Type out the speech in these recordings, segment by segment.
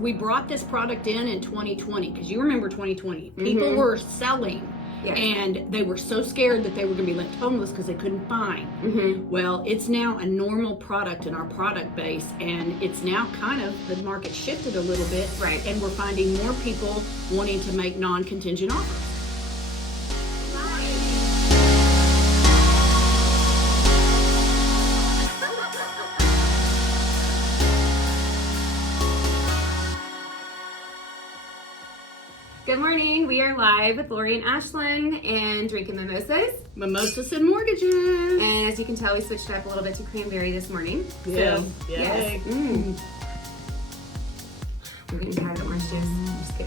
we brought this product in 2020, because you remember 2020. People were selling. Yes. And they were so scared that they were going to be left homeless because they couldn't find. Well, it's now a normal product in our product base, and it's now kind of, the market shifted a little bit, right? And we're finding more people wanting to make non-contingent offers. Good morning. We are live with Lori and Ashlynn and drinking mimosas. Mimosas and mortgages. And as you can tell, we switched up a little bit to cranberry this morning. Yes. So, yes. We're getting tired of orange juice. I'm just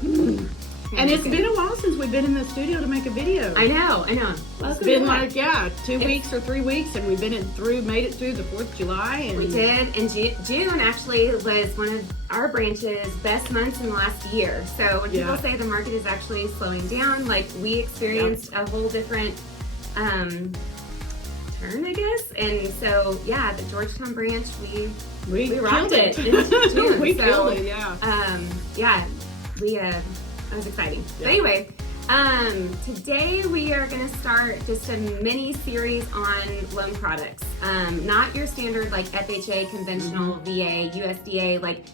kidding. And it's been a while since we've been in the studio to make a video. I know. It's been like, 2 weeks or 3 weeks, and we've made it through the 4th of July. And we did, and June actually was one of our branch's best months in the last year. So when people say the market is actually slowing down, like we experienced a whole different turn, I guess. And so, the Georgetown branch, we rocked it in June. We killed it, That was exciting. Yeah. But anyway, today we are going to start just a mini series on loan products. Not your standard like FHA, conventional, VA, USDA, like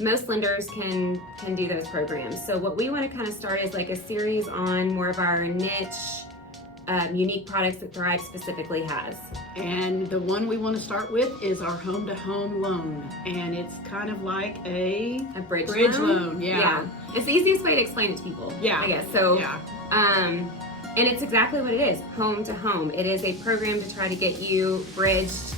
most lenders can do those programs. So what we want to kind of start is like a series on more of our niche, unique products that Thrive specifically has. And the one we want to start with is our home-to-home loan. And it's kind of like a bridge loan. Yeah. It's the easiest way to explain it to people. I guess. So, and it's exactly what it is, home to home. It is a program to try to get you bridged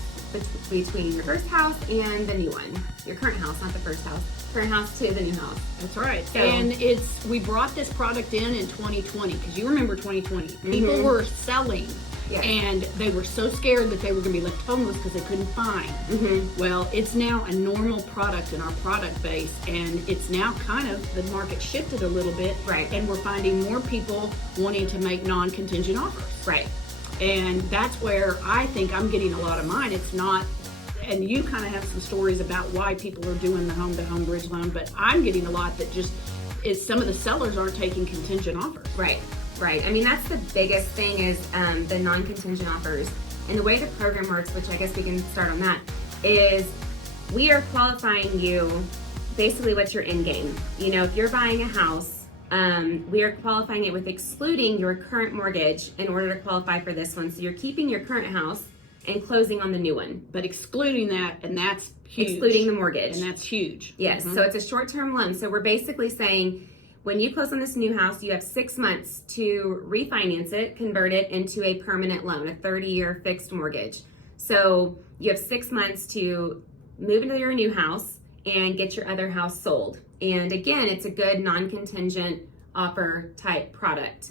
between your first house and the new one. Your current house, not the first house. Current house to the new house. That's right. So, and we brought this product in 2020, because you remember 2020. People were selling. Yes. And they were so scared that they were going to be left homeless because they couldn't find. Well, it's now a normal product in our product base, and it's now kind of, the market shifted a little bit. Right. And we're finding more people wanting to make non-contingent offers. Right. And that's where I think I'm getting a lot of mine. It's not, and you kind of have some stories about why people are doing the home-to-home bridge loan, but I'm getting a lot that just is some of the sellers aren't taking contingent offers. Right. I mean, that's the biggest thing is the non-contingent offers. And the way the program works, which I guess we can start on that, is we are qualifying you basically what's your end game. You know, if you're buying a house, we are qualifying it with excluding your current mortgage in order to qualify for this one. So you're keeping your current house and closing on the new one. But excluding that, and that's huge. Excluding the mortgage. And that's huge. Yes, so it's a short-term loan. So we're basically saying, when you close on this new house, you have 6 months to refinance it, convert it into a permanent loan, a 30-year fixed mortgage. So you have 6 months to move into your new house and get your other house sold. And again, it's a good non-contingent offer type product.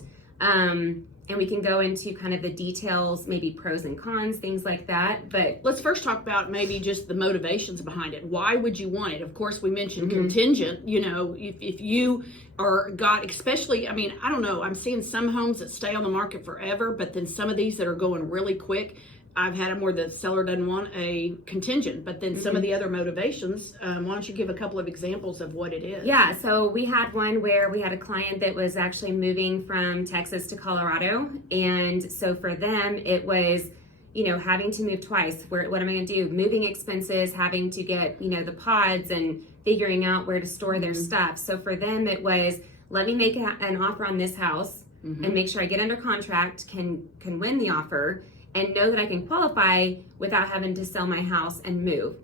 And we can go into kind of the details, maybe pros and cons, things like that. But let's first talk about maybe just the motivations behind it. Why would you want it? Of course, we mentioned contingent. You know, if you especially, I mean, I don't know, I'm seeing some homes that stay on the market forever, but then some of these that are going really quick. I've had them where the seller doesn't want a contingent, but then some of the other motivations, why don't you give a couple of examples of what it is? Yeah, so we had one where we had a client that was actually moving from Texas to Colorado. And so for them, it was, you know, having to move twice. What am I going to do? Moving expenses, having to get, you know, the pods and figuring out where to store their stuff. So for them, it was, let me make an offer on this house and make sure I get under contract, can win the offer, and know that I can qualify without having to sell my house and move.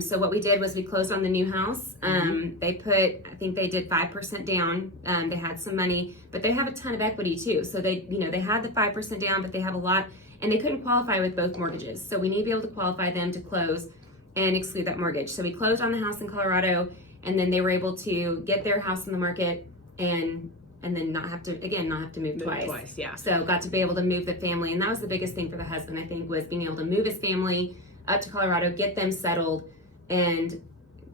So what we did was we closed on the new house. They I think they did 5% down. They had some money, but they have a ton of equity too. So they had the 5% down, but they have a lot, and they couldn't qualify with both mortgages. So we need to be able to qualify them to close and exclude that mortgage. So we closed on the house in Colorado, and then they were able to get their house in the market and then not have to move twice. Yeah. So got to be able to move the family. And that was the biggest thing for the husband, I think, was being able to move his family up to Colorado, get them settled. And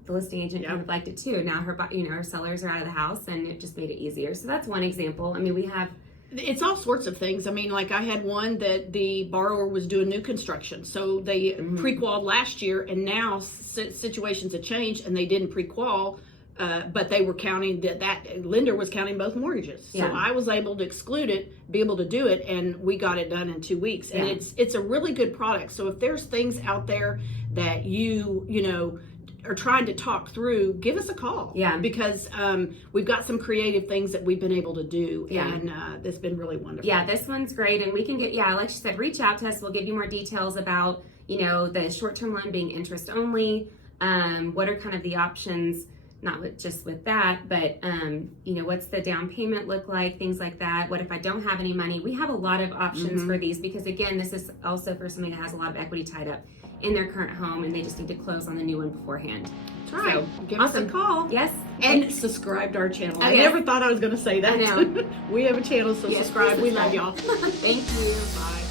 the listing agent kind of liked it too. Now her sellers are out of the house, and it just made it easier. So that's one example. I mean, we have It's all sorts of things. I mean, like I had one that the borrower was doing new construction. So they pre-qualified last year, and now situations have changed and they didn't pre-qual, but they were counting that lender was counting both mortgages. So I was able to exclude it, be able to do it, and we got it done in 2 weeks. And it's a really good product. So if there's things out there that you know, are trying to talk through, give us a call. Yeah. Because we've got some creative things that we've been able to do. Yeah. And it's been really wonderful. Yeah, this one's great. And we can get, like she said, reach out to us. We'll give you more details about, you know, the short-term loan being interest only. What are kind of the options, not just with that, but, you know, what's the down payment look like, things like that. What if I don't have any money? We have a lot of options for these because, again, this is also for somebody that has a lot of equity tied up in their current home and they just need to close on the new one beforehand. That's right. So, give us a call. Yes. And subscribe to our channel. Oh, I never thought I was going to say that. I know. We have a channel, so subscribe. We love y'all. Thank you. Bye.